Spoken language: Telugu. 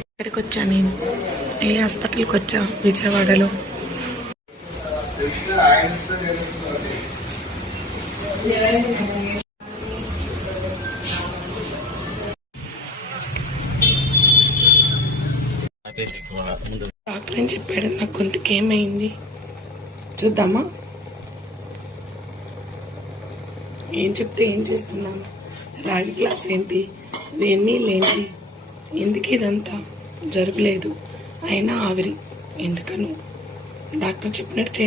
ఇక్కడికి వచ్చా నేను. ఏ హాస్పిటల్కి వచ్చా? విజయవాడలో. డాక్టర్ ఏం చెప్పాడు? నాకు గొంతుకి ఏమైంది చూద్దామా? ఏం చెప్తే ఏం చేస్తున్నాను? రాగి గ్లాస్ ఏంటి? వేడి నీళ్ళు ఏంటి? ఎందుకు ఇదంతా? జరగలేదు అయినా ఆవిరి ఎందుకను? డాక్టర్ చెప్పినట్టు చేయాలి.